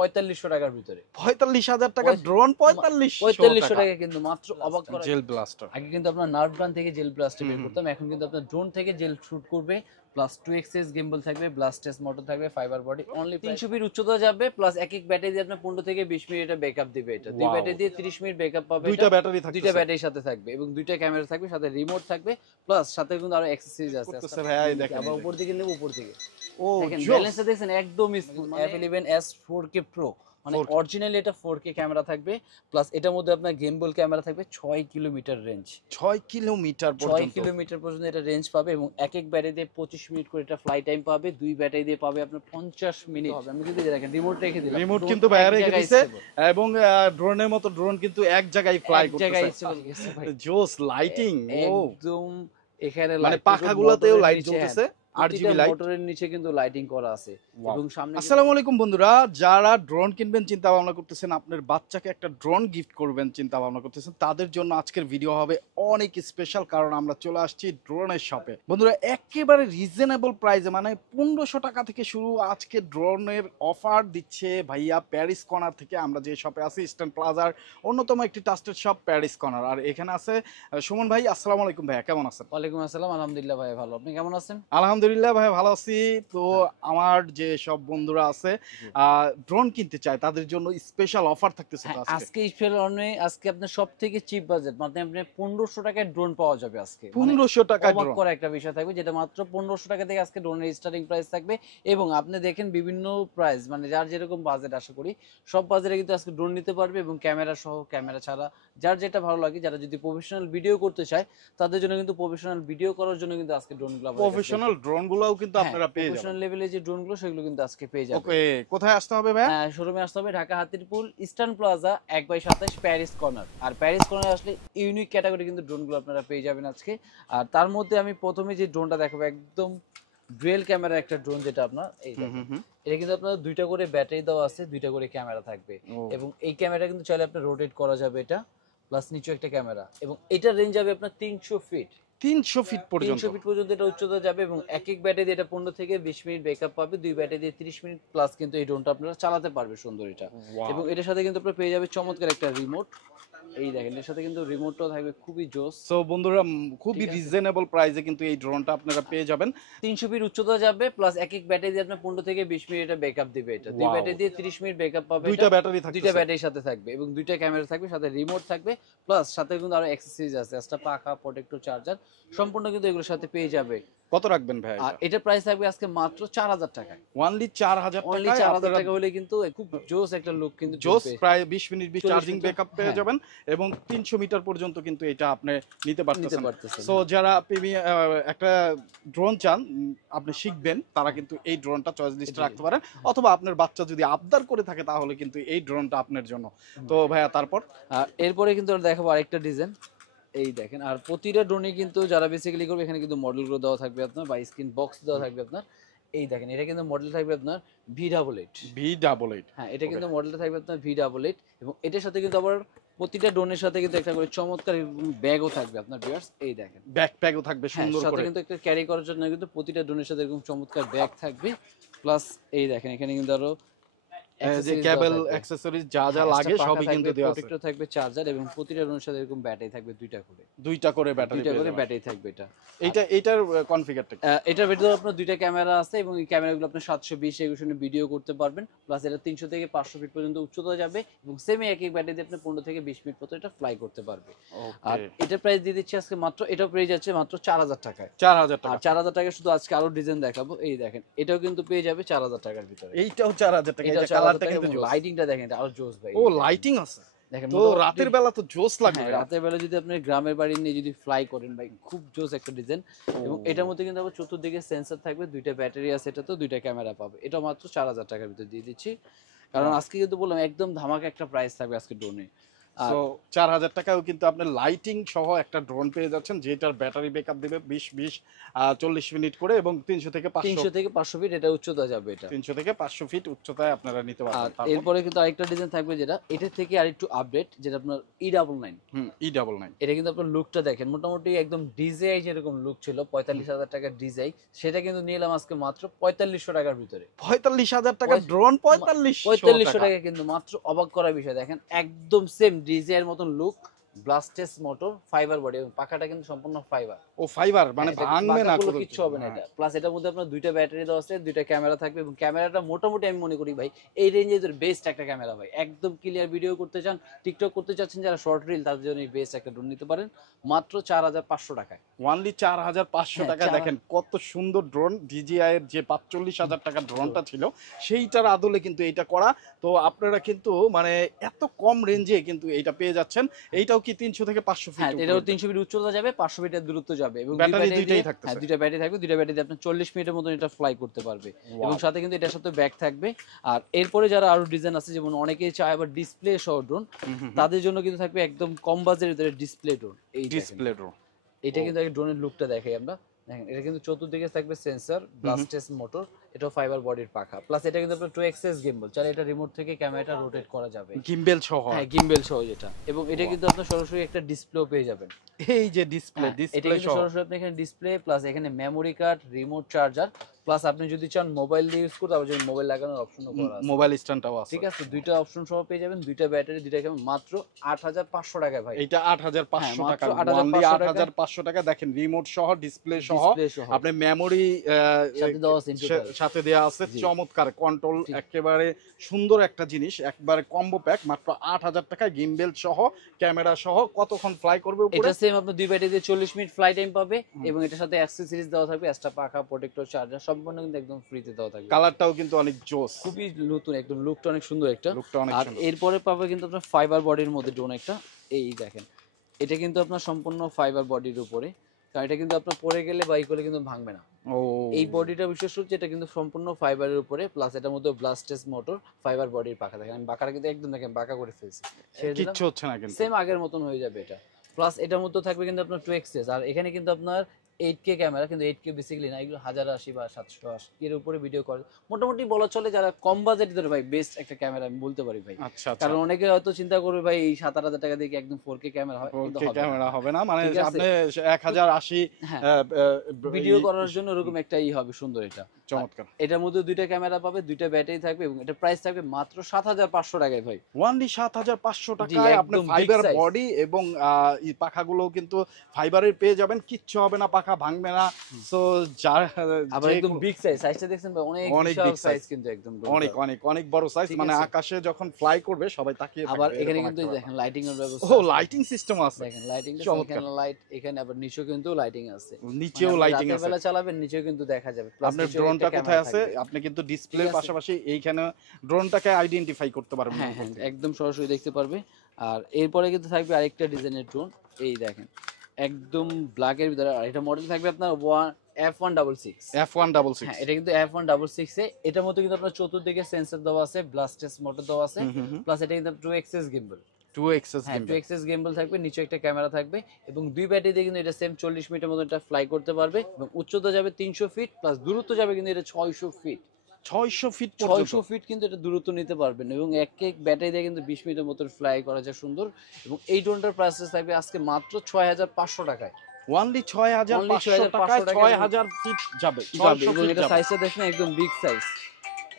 4500 টাকার ভিতরে। 45,000 টাকা ড্রোন, 4500 টাকা কিন্তু মাত্র, অবাক করা। Jail blaster. আগে কিন্তু আপনার নার্ভ গান থেকে জেল ব্লাস্টে বের করতাম, এখন কিন্তু আপনার ড্রোন থেকে জেল শুট করবে, প্লাস 2xs গিম্বল থাকবে, ব্লাস্টেস মোটর থাকবে, ফাইবার বডি, অনলি 300 ফিট উচ্চতা যাবে, প্লাস এক এক ব্যাটারি দিয়ে আপনার 15 থেকে 20 মিনিট ব্যাকআপ দিবে। এটা দুই ব্যাটারি দিয়ে 30 মিনিট ব্যাকআপ পাবে। দুইটা ব্যাটারি থাকবে, দুইটা ব্যাটারির সাথে থাকবে এবং দুইটা ক্যামেরা থাকবে, সাথে রিমোট থাকবে, প্লাস সাথে কিন্তু আরো অ্যাক্সেসরিজ আছে। ভাই দেখেন, আবার উপর দিকে নেব, উপর দিকে ও দেখেন ব্যালেন্সটা দেখেন একদম স্মুথ। F11s 4K Pro মানে অরিজিনালি এটা 4K ক্যামেরা থাকবে, প্লাস এটার মধ্যে আপনার গিম্বল ক্যামেরা থাকবে। 6 কিলোমিটার রেঞ্জ, 6 কিলোমিটার পর্যন্ত, 6 কিলোমিটার পর্যন্ত এটা রেঞ্জ পাবে এবং এক এক ব্যাটারি দিয়ে 25 মিনিট করে এটা ফ্লাই টাইম পাবে। দুই ব্যাটারি দিয়ে পাবে আপনার 50 মিনিট হবে। আমি কিন্তু দেখেন রিমোট রেখে দিলাম, রিমোট কিন্তু বাইরে রেখে দিয়েছে এবং ড্রোনের মতো ড্রোন কিন্তু এক জায়গায় ফ্লাই করতেছে। জোস লাইটিং, একদম এখানে মানে পাখাগুলোতেও লাইট জ্বলতেছে, আরজিবি লাইট, মোটরের নিচে কিন্তু লাইটিং করা আছে এবং সামনে। আসসালামু আলাইকুম বন্ধুরা, যারা ড্রোন কিনবেন চিন্তা ভাবনা করতেছেন, আপনার বাচ্চাকে একটা ড্রোন গিফট করবেন চিন্তা ভাবনা করতেছেন, তাদের জন্য আজকের ভিডিও হবে অনেক স্পেশাল, কারণ আমরা চলে আসছি ড্রোনের শপে। বন্ধুরা একেবারে রিজনেবল প্রাইসে, মানে 1500 টাকা থেকে শুরু আজকে ড্রোনের অফার দিচ্ছে ভাইয়া প্যারিস কর্নার থেকে। আমরা যে শপে আছি ইস্টার্ন প্লাজার অন্যতম একটি ট্রাস্টেড শপ প্যারিস কর্নার। আর এখানে আছে সুমন ভাই। আসসালামু আলাইকুম ভাইয়া, কেমন আছেন? ওয়ালাইকুম আসসালাম, আলহামদুলিল্লাহ ভাই ভালো, আপনি কেমন আছেন? আলহামদুলিল্লাহ ভাই ভালো আছি। তো আমার যে সব বন্ধুরা আছে ড্রোন কিনতে চায় তাদের জন্য স্পেশাল অফার থাকতেছে আজকে স্পেশাল অনে। আজকে আপনার সব থেকে চিপ বাজেট মানে আপনি 1500 টাকায় ড্রোন পাওয়া যাবে আজকে। 1500 টাকায় অবাক করা একটা বিষয় থাকবে, যেটা মাত্র 1500 টাকা থেকে আজকে ড্রোনের স্টার্টিং প্রাইস থাকবে। এবং আপনি দেখেন বিভিন্ন প্রাইস, মানে যার যেরকম বাজেট, আশা করি সব বাজেটে কিন্তু আজকে ড্রোন নিতে পারবে এবং ক্যামেরা সহ, ক্যামেরা ছাড়া, যার যেটা ভালো লাগে। যারা যদি প্রফেশনাল ভিডিও করতে চায় তাদের জন্য কিন্তু প্রফেশনাল ভিডিও করার জন্য কিন্তু আজকে ড্রোনগুলো, প্রফেশনাল ড্রোনগুলোও কিন্তু আপনারা পেয়ে যাবেন। প্রফেশনাল লেভেলে যে ড্রোনগুলো সেগুলো কিন্তু আজকে পেয়ে যাবেন। ওকে, কোথায় আসতে হবে ভাই? শোরুমে আসতে হবে Dhaka Hatirpool Eastern Plaza 1/27 Paris corner. আর প্যারিস কর্নারে আসলে ইউনিক ক্যাটাগরি কিন্তু ড্রোনগুলো আপনারা পেয়ে যাবেন আজকে। আর তার মধ্যে আমি প্রথমে যে ড্রোনটা দেখাবো একদম ডুয়েল ক্যামেরা একটা ড্রোন, যেটা আপনার এই এটা কিন্তু আপনার দুইটা করে ব্যাটারি দেওয়া আছে, দুইটা করে ক্যামেরা থাকবে এবং এই ক্যামেরা কিন্তু চাইলে আপনার রোটেট করা যাবে এটা, প্লাস নিচে একটা ক্যামেরা। এবং এটার রেঞ্জ যাবে আপনার 300 ফিট, 300 ফিট পর্যন্ত, 300 ফিট পর্যন্ত এটা উচ্চতা যাবে। এবং এক এক ব্যাটারি এটা 15 থেকে 20 মিনিট ব্যাকআপ পাবে, দুই ব্যাটারি দিয়ে 30 মিনিট প্লাস কিন্তু এই ড্রোনটা আপনারা চালাতে পারবে সুন্দর এটা। এবং এটার সাথে কিন্তু আপনারা পেয়ে যাবে চমৎকার একটা রিমোট। এই দেখেন এর সাথে কিন্তু রিমোটটাও থাকবে, খুবই জোস। সো বন্ধুরা খুবই রিজনেবল প্রাইসে কিন্তু এই ড্রোনটা আপনারা পেয়ে যাবেন। 300 ফিট উচ্চতা যাবে, প্লাস এক এক ব্যাটারি দিয়ে আপনার 15 থেকে 20 মিনিট ব্যাকআপ দিবে এটা। দুই ব্যাটারি দিয়ে 30 মিনিট ব্যাকআপ পাবে। দুইটা ব্যাটারি থাকবে, দুইটা ব্যাটারির সাথে থাকবে এবং দুইটা ক্যামেরা থাকবে, সাথে রিমোট থাকবে, প্লাস সাথে কিন্তু আরো অ্যাক্সেসরিজ আছে, একটা পাখা, প্রোটেক্টর, চার্জার, সম্পূর্ণ কিন্তু এগুলোর সাথে পেয়ে যাবে। কত রাখবেন ভাই? আর এটা প্রাইস থাকবে আজকে মাত্র 4000 টাকায়। অনলি 4000 টাকা। অনলি 4000 টাকা হলে কিন্তু খুব জোস একটা লুক, কিন্তু জোস, প্রায় 20 মিনিট চার্জিং ব্যাকআপ পেয়ে যাবেন এবং 300 মিটার পর্যন্ত কিন্তু এটা আপনি নিতে পারতেছেন। সো যারা একটা ড্রোন চান, আপনি শিখবেন, তারা কিন্তু এই ড্রোনটা চয়েস লিস্টে রাখতে পারেন, অথবা আপনার বাচ্চা যদি আবদার করে থাকে তাহলে কিন্তু এই ড্রোনটা আপনার জন্য। তো ভাইয়া তারপর এরপরে কিন্তু দেখাবো আরেকটা ডিজাইন। এই দেখেন, আর প্রতিটা ড্রোনে কিন্তু যারা বেসিক্যালি করবে এখানে কিন্তু মডেলগুলো দেওয়া থাকবে আপনার, বা স্ক্রিন বক্স দেওয়া থাকবে আপনার। এই দেখেন এটা কিন্তু মডেল থাকবে আপনার V88। হ্যাঁ, এটা কিন্তু মডেলটা থাকবে আপনার V88 এবং এটার সাথে কিন্তু আবার প্রতিটা ড্রোনের সাথে কিন্তু একটা করে চমৎকার ব্যাগও থাকবে আপনার ভিউয়ার্স। এই দেখেন ব্যাকপ্যাকও থাকবে সুন্দর করে, সাথে কিন্তু একটা ক্যারি করার জন্য কিন্তু প্রতিটা ড্রোনের সাথে এরকম চমৎকার ব্যাগ থাকবে। প্লাস এই দেখেন এখানে কিন্তু আরো যে কেবল অ্যাকসেসরিজ যা যা লাগে সবই কিন্তু দেওয়া আছে। প্রোটেক্টর থাকবে, চার্জার, এবং প্রতিটা ড্রোনের সাথে এরকম ব্যাটারি থাকবে, দুইটা করে ব্যাটারি থাকবে এটা। এইটার কনফিগারটা এটার ভিতরে আপনার দুইটা ক্যামেরা আছে এবং এই ক্যামেরাগুলো আপনি 720 রেজোলিউশনে ভিডিও করতে পারবেন, প্লাস এটা 300 থেকে 500 ফিট পর্যন্ত উচ্চতা যাবে এবং সেমি এক এক ব্যাটারি দিয়ে আপনি 15 থেকে 20 মিনিট পর্যন্ত এটা ফ্লাই করতে পারবে। আর এটা প্রাইস দিয়ে দিচ্ছি আজকে মাত্র, এটা পেয়ে যাচ্ছে মাত্র 4000 টাকায়। 4000 টাকা। আর 4000 টাকা শুধু আজকে আরো ডিজাইন দেখাবো। এই দেখেন এটাও কিন্তু পেয়ে যাবে 4000 টাকার ভিতরে। এইটাও 4000 টাকা। এটা কালারটা কিন্তু লাইটিংটা দেখেন, এটা আরো জোস ভাই। ও লাইটিং আছে দেখেন, তো রাতের বেলা তো জোস লাগবে। রাতের বেলা যদি আপনি গ্রামের বাড়ি নিয়ে যদি ফ্লাই করেন ভাই, খুব জোস একটা ডিজাইন। এবং এটার মধ্যে কিন্তু আবার চতুর্দিকে সেন্সর থাকবে, দুইটা ব্যাটারি আছে, এটা তো দুইটা ক্যামেরা পাবে। এটা মাত্র 4000 টাকার ভিতরে দিয়ে দিচ্ছি, কারণ আজকে কিন্তু বললাম একদম ধামাকা একটা প্রাইস থাকবে আজকে ড্রোনে। সো 4000 টাকাও কিন্তু আপনি লাইটিং সহ একটা ড্রোন পেয়ে যাচ্ছেন, যেটার ব্যাটারি ব্যাকআপ দেবে 20 40 মিনিট করে, এবং 300 থেকে 500 ফিট এটা উচ্চতা যাবে। এটা 300 থেকে 500 ফিট উচ্চতায় আপনারা নিতে আর পারবেন। এরপরে কিন্তু আরেকটা ডিজাইন থাকবে যেটা এটা থেকে আরেকটু আপডেট, যেটা আপনার E99। E99 এটা কিন্তু আপনার লুকটা দেখেন, মোটামুটি একদম ডিজাই যেরকম লুক ছিল 45,000 টাকার ডিজাই, সেটা কিন্তু নিয়ে এলাম আজকে মাত্র 4500 টাকার ভিতরে। 45,000 টাকা ড্রোন, 4500 টাকা কিন্তু মাত্র। অবাক করার বিষয় দেখেন, একদম সেম ডিজাই এর মতন লুক, ব্লাস্টেস মোটর, ফাইবার বডি, এবং পাখাটা কিন্তু সম্পূর্ণ ফাইবার। ও ফাইবার, মানে ভাঙবে না, কোনো কিছু হবে না এটা। প্লাস এটার মধ্যে আপনার দুইটা ব্যাটারি দেওয়া আছে, দুইটা ক্যামেরা থাকবে, এবং ক্যামেরাটা মোটামুটি আমি মনে করি ভাই এই রেঞ্জের বেস্ট একটা ক্যামেরা ভাই। একদম ক্লিয়ার ভিডিও করতে চান, টিকটক করতে চাচ্ছেন যারা, শর্ট রিল, তাদের জন্য বেস্ট একটা ড্রোন নিতে পারেন মাত্র 4500 টাকায়। ওনলি 4500 টাকা। দেখেন কত সুন্দর ড্রোন। DJI এর যে 45,000 টাকার ড্রোনটা ছিল সেইটার আদলে কিন্তু এটা করা। তো আপনারা কিন্তু মানে এত কম রেঞ্জে কিন্তু এইটা পেয়ে যাচ্ছেন। এইটাও কি 300 থেকে 500 ফিট? হ্যাঁ, এটাও 300 ফিট উচ্চতা যাবে, 500 ফিটের দূরত্ব যাবে, এবং ব্যাটারি দুইটাই থাকবে। হ্যাঁ, দুইটা ব্যাটারি থাকবে। দুইটা ব্যাটারি দিয়ে আপনি 40 মিনিটের মতো এটা ফ্লাই করতে পারবে, এবং সাথে কিন্তু এটার সাথে ব্যাগ থাকবে। আর এরপরে যারা আরো ডিজাইন আছে, যেমন অনেকেই চায় আবার ডিসপ্লে সহ ড্রোন, তাদের জন্য কিন্তু থাকবে একদম কম বাজেটের ভিতরে ডিসপ্লে ড্রোন। এই ডিসপ্লে ড্রোন, এটা কিন্তু একটা ড্রোনের লুকটা দেখাই আমরা। দেখেন এটা কিন্তু চতুর্দিকে থাকবে সেন্সর, ব্লাস্টেস মোটর, এটাও ফাইবার বডির পাখা। প্লাস এটা কিন্তু আপনার 2 এক্সেস গিম্বল, চাইলে এটা রিমোট থেকে ক্যামেরাটা রোটেট করা যাবে, গিম্বেল সহ। হ্যাঁ, গিম্বেল সহ যেটা। এবং এটা কিন্তু আপনার সরাসরি একটা ডিসপ্লেও পেয়ে যাবেন। এই যে ডিসপ্লে, এটা কিন্তু সরাসরি আপনি এখানে ডিসপ্লে, প্লাস এখানে memory card, remote charger, plus আপনি যদি চান মোবাইল দিয়ে ইউজ করতে, আবার মোবাইল লাগানোর অপশনও করা আছে, মোবাইল স্ট্যান্ডটাও আছে। ঠিক আছে, দুইটা অপশন সহ পেয়ে যাবেন, দুইটা ব্যাটারি, দুইটা ক্যামেরা, মাত্র 8500 টাকায় ভাই। এটা 8500 টাকা, অনলি 8500 টাকা। দেখেন রিমোট সহ, ডিসপ্লে সহ, আপনি মেমোরি সাথে দেয়া আছে, চমৎকার কন্ট্রোল, একেবারে সুন্দর একটা জিনিস, একবারে কম্বো প্যাক, মাত্র 8000 টাকায় গিম্বেল সহ, ক্যামেরা সহ। কতক্ষণ ফ্লাই করবে উপরে? এটা সেম আপনি দুই ব্যাটারি দিয়ে 40 মিনিট ফ্লাই টাইম পাবে, এবং এটার সাথে অ্যাক্সেসরিজ দেওয়া থাকবে, এক্সট্রা পাখা, প্রোটেক্টর, চার্জার, সম্পূর্ণ কিন্তু একদম ফ্রিতে দেওয়া থাকবে। কালারটাও কিন্তু অনেক জোস, খুবই নতুন, একদম লুকটা অনেক সুন্দর একটা। লুকটা অনেক আর সুন্দর। এরপরে পাবে কিন্তু আপনার ফাইবার বডির মধ্যে ড্রোন একটা। এই দেখেন, এটা কিন্তু আপনার সম্পূর্ণ ফাইবার বডির উপরে, কারণ এটা কিন্তু আপনার পরে গেলে বাইক হলে কিন্তু ভাঙবে না। এই বডিটা বিশেষ হচ্ছে এটা কিন্তু সম্পূর্ণ ফাইবারের উপরে, প্লাস এটার মধ্যে ব্লাস্টেস মোটর, ফাইবার বডির পাখা। দেখেন আমি পাখাটা কিন্তু একদম দেখেন বাঁকা করে ফেলছি, কিচ্ছু হচ্ছে না, কিন্তু সেম আগের মতন হয়ে যাবে এটা। প্লাস এটার মধ্যে থাকবে কিন্তু আপনার 2 এক্সেস, আর এখানে কিন্তু আপনার 8K ক্যামেরা, কিন্তু 8K বেসিক্যালি না, এগুলো 1080 বা 780 এর উপরে ভিডিও করে। মোটামুটি বলা চলে যারা কম বাজেট ধরে ভাই বেস্ট একটা ক্যামেরা আমি বলতে পারি ভাই। আচ্ছা, কারণ অনেকে হয়তো চিন্তা করবে ভাই এই 7-8 টাকা দিয়ে একদম 4K ক্যামেরা হয়, কিন্তু ক্যামেরা হবে না, মানে আপনি 1080 ভিডিও করার জন্য এরকম একটাই হবে সুন্দর। এটা চমৎকার। এটার মধ্যে দুইটা ক্যামেরা পাবে, দুইটা ব্যাটারি থাকবে, এবং এটা প্রাইস থাকবে মাত্র 7500 টাকায় ভাই। ওনলি 7500 টাকায় আপনি ফাইবার বডি এবং এই পাখাগুলো কিন্তু ফাইবারের পেয়ে যাবেন, কিচ্ছু হবে না, পাখা ভাঙবে না। সো যার আবার একদম বিগ সাইজটা দেখছেন ভাই, অনেক বিগ সাইজ, কিন্তু একদম অনেক অনেক অনেক বড় সাইজ, মানে আকাশে যখন ফ্লাই করবে সবাই তাকিয়ে থাকবে। আবার এখানে কিন্তু দেখেন লাইটিং এর ব্যবস্থা, ও লাইটিং সিস্টেম আছে, দেখেন লাইটিং, এখানে লাইট, এখানে আবার নিচেও কিন্তু লাইটিং আছে, নিচেও লাইটিং আছে, বেলা চালাবেন নিচেও কিন্তু দেখা যাবে। আপনার ড্রোনটা কোথায় আছে আপনি কিন্তু ডিসপ্লের পাশাপাশি এইখানে ড্রোনটাকে আইডেন্টিফাই করতে পারবেন। হ্যাঁ, একদম সরাসরি দেখতে পারবে। আর এরপরে কিন্তু থাকবে আরেকটা ডিজাইনের ড্রোন, এই দেখেন একদম ব্ল্যাক এর ভিতরে। আর এটা মডেল থাকবে আপনার F166। F166, হ্যাঁ, এটা কিন্তু F166 এ। এটার মধ্যে কিন্তু আপনার চতুর্দিকে সেন্সর দেওয়া আছে, ব্লাস্টেস মোটর দেওয়া আছে, প্লাস এটা কিন্তু 2 এক্সেস গিম্বল, 2 এক্সেস গিম্বল থাকবে, নিচে একটা ক্যামেরা থাকবে, এবং দুই ব্যাটারি দিয়ে কিন্তু এটা সেম 40 মিনিটের মতো এটা ফ্লাই করতে পারবে, এবং উচ্চতা যাবে 300 ফিট, প্লাস দূরত্ব যাবে কিন্তু এটা 600 ফিট। 600 ফিট 600 ফিট কিন্তু এটা দূরত্ব নিতে পারবেন, এবং এক ব্যাটারি দিয়ে কিন্তু 20 মিনিটের মতো ফ্লাই করা যায় সুন্দর। এবং এই ড্রোনটার প্রাইস থাকবে আজকে মাত্র 6500 টাকায়। ওনলি 6500 টাকায় 6000 ফিট যাবে। এবং এটা সাইজটা দেখেন একদম বিগ সাইজ,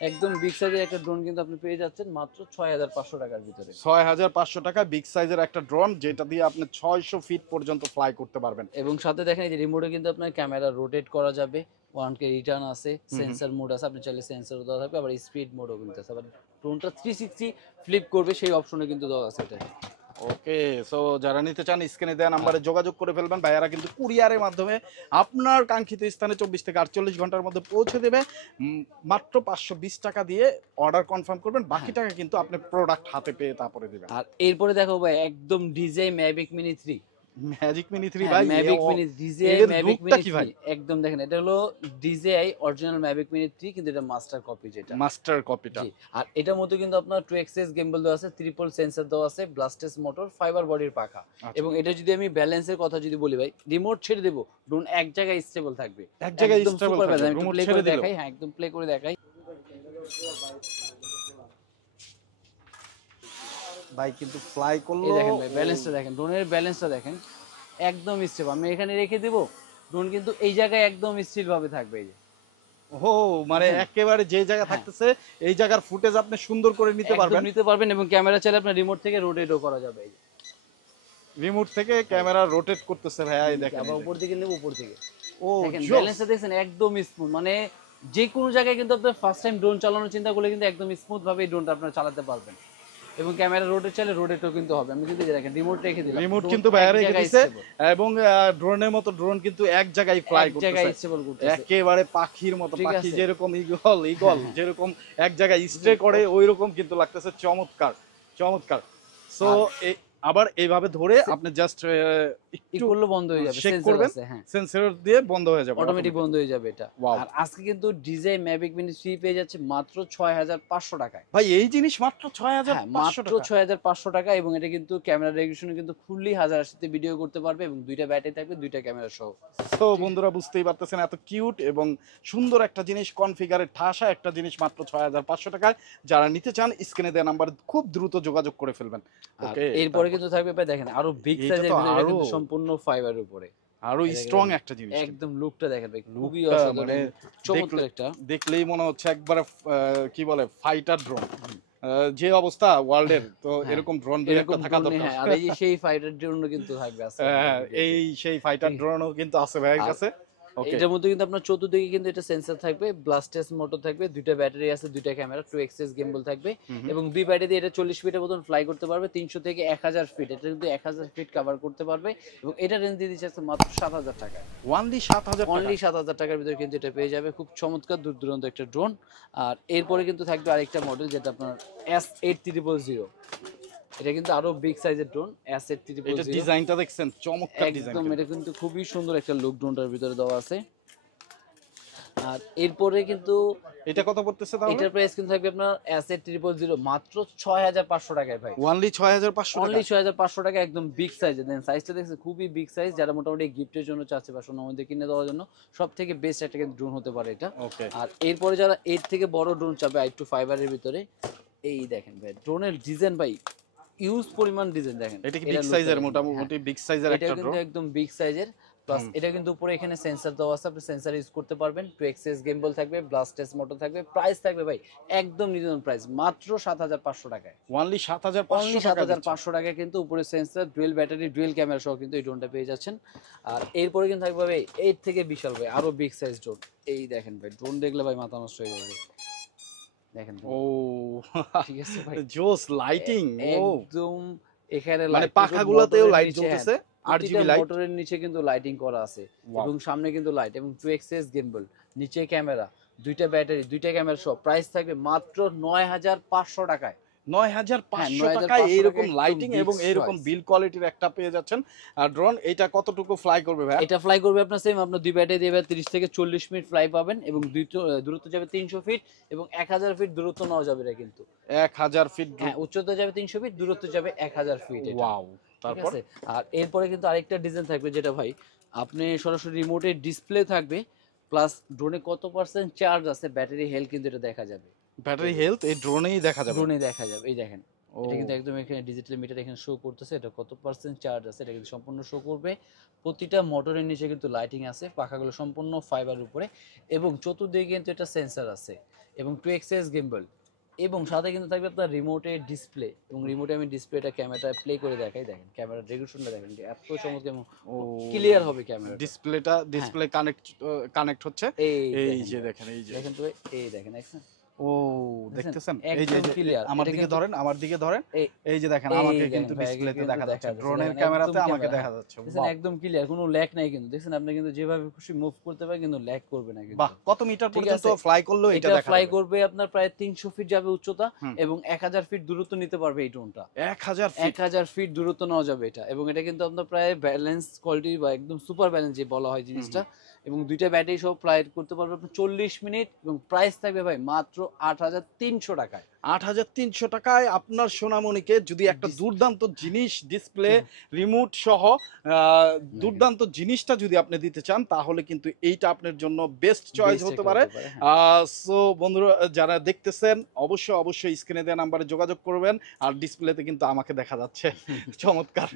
একদম বিগ সাইজের একটা ড্রোন কিন্তু আপনি পেয়ে যাচ্ছেন মাত্র 6500 টাকার ভিতরে। 6500 টাকা বিগ সাইজের একটা ড্রোন, যেটা দিয়ে আপনি 600 ফিট পর্যন্ত ফ্লাই করতে পারবেন। এবং সাথে দেখেন এই যে রিমোটে কিন্তু আপনার ক্যামেরা রোটেট করা যাবে, 1K রিটার্ন আছে, সেন্সর মোড আছে, আপনি চাইলে সেন্সর দেওয়া থাকবে, আবার স্পিড মোডও কিন্তু আছে, আবার ড্রোনটা 360 ফ্লিপ করবে সেই অপশনে কিন্তু দেওয়া আছে এটা। ওকে, সো যারা নিতে চান স্ক্রিনে দেওয়া নাম্বারে যোগাযোগ করে ফেলবেন। ভাইয়ারা কিন্তু কুরিয়ারের মাধ্যমে আপনার কাঙ্ক্ষিত স্থানে 24 থেকে 48 ঘন্টার মধ্যে পৌঁছে দেবে। মাত্র 520 টাকা দিয়ে অর্ডার কনফার্ম করবেন, বাকি টাকা কিন্তু আপনি প্রোডাক্ট হাতে পেয়ে তারপরে দিবেন। আর এরপরে দেখো ভাই একদম ডিজাই ম্যাভিক মিনি 3। ম্যাজিক মিনি 3 হ্যাঁ, ভাই, ম্যাভিক মিনি DJI এর ম্যাভিক লুকটা মিনি কি ভাই? 3 একদম দেখেন, এটা হলো DJI অরিজিনাল ম্যাভিক মিনি 3, কিন্তু এটা মাস্টার কপি যেটা। মাস্টার কপিটা। জি, আর এটার মধ্যে কিন্তু আপনার 2 এক্সিস গিম্বল দেওয়া আছে, ট্রিপল সেন্সর দেওয়া আছে, ব্লাস্টেস মোটর, ফাইবার বডির পাখা। আচ্ছা। এবং এটা যদি আমি ব্যালেন্সের কথা যদি বলি ভাই, রিমোট ছেড়ে দেব, ড্রোন এক জায়গায় স্টেবল থাকবে, এক জায়গায় একদম স্টেবল সুপার থাকবে, ব্যালেন্স। আমি একটু রিমোট প্লে ছেড়ে করে দিল। দেখাই, হ্যাঁ একদম প্লে করে দেখাই। ভাই কিন্তু ফ্লাই করলো, এই দেখেন ভাই, ব্যালেন্সটা দেখেন, ড্রোনের ব্যালেন্সটা দেখেন, একদম স্টেবল। আমি এখানে রেখে দেব, ড্রোন কিন্তু এই জায়গায় একদম স্থির ভাবে থাকবে। এই যে ও মানে বুঝছেন? একেবারে যে জায়গা হ্যাঁ। থাকতেছে এই জায়গার ফুটেজ আপনি সুন্দর করে নিতে একদম পারবেন। নিতে পারবেন, এবং ক্যামেরা চাইলে আপনার রিমোট থেকে রোটেটও করা যাবে। এই যে রিমোট থেকে ক্যামেরা রোটেট করতেছে ভাইয়া, এই দেখেন। আবার উপর থেকে নেব, উপর থেকে ও দেখেন জোস। ব্যালেন্সটা দেখছেন, একদম স্মুথ। মানে যে কোনো জায়গায় কিন্তু আপনার ফার্স্ট টাইম ড্রোন চালানোর চিন্তা করলে কিন্তু একদম স্মুথ ভাবে এই ড্রোনটা আপনারা চালাতে পারবেন। এবং ক্যামেরা রোটেট চাইলে রোটেটও কিন্তু হবে। আমি কিন্তু এই যে দেখেন রিমোট রেখে দিলাম, রিমোট drone কিন্তু এক বাইরে রেখে জায়গায় দিছে, stable, এবং ড্রোনের মতো ড্রোন কিন্তু এক জায়গায় ফ্লাই এক জায়গায় করতেছে, স্টেবল করতেছে। একেবারে পাখির মতো। ঠিক পাখি আছে। যেরকম ইগল যেরকম এক জায়গায় স্টে করে, ওই রকম কিন্তু লাগতেছে। চমৎকার চমৎকার। সো আবার এইভাবে ধরে আপনি জাস্ট একটু করলে বন্ধ হয়ে যাবে, শেক সেন্সর করবেন, আছে, হ্যাঁ সেন্সর দিয়ে বন্ধ হয়ে যাবে, অটোমেটিক বন্ধ হয়ে যাবে এটা। Wow. আর আজকে কিন্তু DJI Mavic Mini 3 পেয়ে যাচ্ছে মাত্র 6500 টাকায়। ভাই এই জিনিস মাত্র হ্যাঁ, 6500 মাত্র টাকা। 6500 টাকা। এবং এটা কিন্তু ক্যামেরা রেজলিউশনে কিন্তু ফুললি 1080 ভিডিও করতে পারবে, এবং দুইটা ব্যাটারি থাকবে, দুইটা ক্যামেরা সহ। তো বন্ধুরা বুঝতেই পারতেছেন, এত কিউট এবং সুন্দর একটা জিনিস, কনফিগারে ঠাসা একটা জিনিস মাত্র 6500 টাকায়। যারা নিতে চান স্ক্রিনে দেওয়া নাম্বার খুব দ্রুত যোগাযোগ করে ফেলবেন। আর ওকে, এরপরে কিন্তু থাকবে ভাই দেখেন আরো বিগ এইটা সাইজের তো ভিতরে, এটা কিন্তু আরো- সম্পূর্ণ ফাইবারের উপরে। আরো এটা স্ট্রং কিন্তু একটা জিনিস। একদম লুকটা দেখেন ভাই, খুবই লুকটা অসাধারণ, মানে চমৎকার একটা। দেখলেই মনে হচ্ছে একবারে কি বলে ফাইটার ড্রোন। যে অবস্থা ওয়ার্ল্ডের, তো হ্যাঁ, এরকম ড্রোন এরকম থাকা drone, দরকার। হ্যাঁ, আর এই যে সেই ফাইটার ড্রোনও কিন্তু থাকবে আজকে। এই সেই ফাইটার ড্রোনও কিন্তু আছে ভাইয়ের আর কাছে। ওকে, এটার মধ্যে কিন্তু আপনার চতুর্দিকে কিন্তু এটা সেন্সর থাকবে, ব্লাস্টেস মোটর থাকবে, দুইটা ব্যাটারি আছে, দুইটা ক্যামেরা, 2 এক্সিস গিম্বল থাকবে, এবং দুই ব্যাটারি দিয়ে এটা 40 ফিটের মতন ফ্লাই করতে পারবে, 300 থেকে 1000 ফিট। এটা কিন্তু 1000 ফিট কভার করতে পারবে, এবং এটা রেঞ্জ দিয়ে দিচ্ছে আজকে মাত্র 7000 টাকা। ওনলি 7000 টাকা। অনলি 7000 টাকার ভিতরে কিন্তু এটা পেয়ে যাবে, খুব চমৎকার দূর দূরান্ত একটা ড্রোন। আর এরপরে কিন্তু থাকবে আরেকটা মডেল, যেটা আপনার S8300। এটা কিন্তু আরো বিগ সাইজের ড্রোন, এটা S8300। ডিজাইনটা দেখছেন, চমৎকার ডিজাইন। একদম এটা কিন্তু খুবই সুন্দর একটা লুক ড্রোনটার ভিতরে দেওয়া আছে। আর এরপরে কিন্তু এটা কত পড়তেছে তাহলে? এটার প্রাইস কিন্তু থাকবে আপনার S8300 মাত্র 6500 টাকায় ভাই। ওনলি 6500 টাকা। অনলি 6500 টাকা, একদম বিগ সাইজের। দেন সাইজটা দেখছেন, খুবই বিগ সাইজ। যারা মোটামুটি গিফটের জন্য চাচ্ছে বা সোনার মধ্যে কিনে দেওয়ার জন্য, সব থেকে বেস্ট একটা কিন্তু ড্রোন হতে পারে এটা। ওকে, আর এরপরে যারা এর থেকে বড় ড্রোন চাবে i2 ফাইবারের ভিতরে, এই দেখেন ভাই ড্রোনের ডিজাইন ভাই, ইউজ পরিমাণ ডিজাইন দেখেন। এটা কি বিগ সাইজের? মোটামুটি বিগ সাইজের এটা একটা কিন্তু ড্রোন। একদম বিগ সাইজের। প্লাস এটা কিন্তু উপরে এখানে সেন্সর দেওয়া আছে, আপনি সেন্সর ইউজ করতে পারবেন, 2 এক্সিস গিম্বল থাকবে, ব্লাস্টেস মোটর থাকবে। প্রাইস থাকবে ভাই একদম রিজনেবল প্রাইস, মাত্র 7500 টাকায়। ওনলি অনলি 7500 টাকা। 7500 টাকায় কিন্তু উপরে sensor, dual battery, dual camera সহ কিন্তু এই ড্রোনটা পেয়ে যাচ্ছেন। আর এরপরে কিন্তু থাকবে ভাই এর থেকে বিশাল ভাই, আরো বিগ সাইজ ড্রোন। এই দেখেন ভাই, ড্রোন দেখলে ভাই মাথা নষ্ট হয়ে যাবে। দেখেন ও ঠিক আছে ভাই, জোস লাইটিং। ও একদম এখানে মানে light, পাখাগুলোতেও মোটরের লাইট নিচে, জ্বলতেছে, হ্যাঁ, RGB প্রতিটা লাইট। মোটরের নিচে কিন্তু লাইটিং করা আছে, Wow. এবং সামনে কিন্তু লাইট, এবং 2 এক্সিস গিম্বল, নিচে ক্যামেরা, দুইটা ব্যাটারি, দুইটা ক্যামেরা সহ। প্রাইস থাকবে মাত্র 9500 টাকায়। 9500 হ্যাঁ, টাকায় 9500 এইরকম টাকায় লাইটিং একদম এবং big এইরকম choice। বিল কোয়ালিটির একটা পেয়ে যাচ্ছেন। আর ড্রোন এটা কতটুকু ফ্লাই করবে ভাই? এটা ফ্লাই করবে আপনার সেম, আপনার দুই ব্যাটারি দিয়ে 30 থেকে 40 মিনিট ফ্লাই পাবেন, এবং দূরত্ব যাবে 300 ফিট, এবং 1000 ফিট দূরত্ব নেওয়া যাবে এটা কিন্তু। 1000 ফিট। হ্যাঁ, উচ্চতা যাবে 300 ফিট, দূরত্ব যাবে 1000 ফিট। ওয়াও। ঠিক তারপর আছে। আর এরপরে কিন্তু আরেকটা ডিজাইন থাকবে, যেটা ভাই আপনি সরাসরি রিমোটে ডিসপ্লে থাকবে, প্লাস ড্রোনে কত পার্সেন্ট চার্জ আছে, ব্যাটারি হেলথ কিন্তু এটা দেখা যাবে। ব্যাটারি হেলথ এই ড্রোনেই দেখা যাবে। ড্রোনে দেখা যাবে, এই দেখেন ও এটা কিন্তু একদম এখানে ডিজিটাল মিটার এখানে শো করতেছে, এটা কত পার্সেন্ট চার্জ আছে এটা কিন্তু সম্পূর্ণ শো করবে। প্রতিটা মোটরের নিচে কিন্তু লাইটিং আছে, পাখাগুলো সম্পূর্ণ ফাইবারের উপরে, এবং চতুর্দিকে কিন্তু এটা সেন্সর আছে, এবং 2 এক্সিস গিম্বল, এবং সাথে কিন্তু থাকবে আপনার রিমোটের ডিসপ্লে। এবং রিমোটে আমি ডিসপ্লেটা ক্যামেরাটা প্লে করে দেখাই, দেখেন ক্যামেরার রেজলিউশনটা দেখেন, এত চমৎকার এবং ক্লিয়ার হবে ক্যামেরা। ডিসপ্লে কানেক্ট হচ্ছে। এই এই দেখেন যে ভাই, দেখেন, এই যে দেখেন তো এই দেখেন, দেখছেন ও ও দেখতেছেন, এই যে একদম ক্লিয়ার। আমার দিকে ধরেন, আমার দিকে ধরেন, এই যে দেখেন আমাকে কিন্তু ডিসপ্লেতে দেখা যাচ্ছে, ড্রোনের ক্যামেরাতে আমাকে দেখা যাচ্ছে। দেখেন একদম ক্লিয়ার, কোনো ল্যাগ নাই কিন্তু। দেখেন আপনি কিন্তু যেভাবে খুশি মুভ করতে পারেন, কিন্তু ল্যাগ করবে না কিন্তু। বাহ, কত মিটার পর্যন্ত ফ্লাই করলো এটা দেখা যাবে? ফ্লাই করবে আপনার প্রায় 300 ফিট যাবে উচ্চতা, হুম। এবং 1000 ফিট দূরত্ব নিতে পারবে এই ড্রোনটা। 1000 ফিট 1000 ফিট দূরত্ব নেওয়া যাবে এটা। এবং এটা কিন্তু আপনার প্রায় ব্যালেন্স কোয়ালিটি বা একদম সুপার ব্যালেন্স যে বলা হয় জিনিসটা। এবং দুইটা ব্যাটারি সহ ফ্লাইট করতে পারবে আপনি 40 মিনিট, এবং প্রাইস থাকবে ভাই মাত্র 8300 টাকায়। 8300 টাকায় আপনার সোনামণিকে যদি একটা দুর্দান্ত জিনিস, ডিসপ্লে, রিমোট সহ দুর্দান্ত জিনিসটা যদি আপনি দিতে চান, তাহলে কিন্তু এইটা আপনার জন্য বেস্ট চয়েস হতে পারে। সো বন্ধুরা যারা দেখতেছেন, অবশ্যই অবশ্যই স্ক্রিনে দেওয়া নাম্বারে যোগাযোগ করবেন। আর ডিসপ্লেতে কিন্তু আমাকে দেখা যাচ্ছে, চমৎকার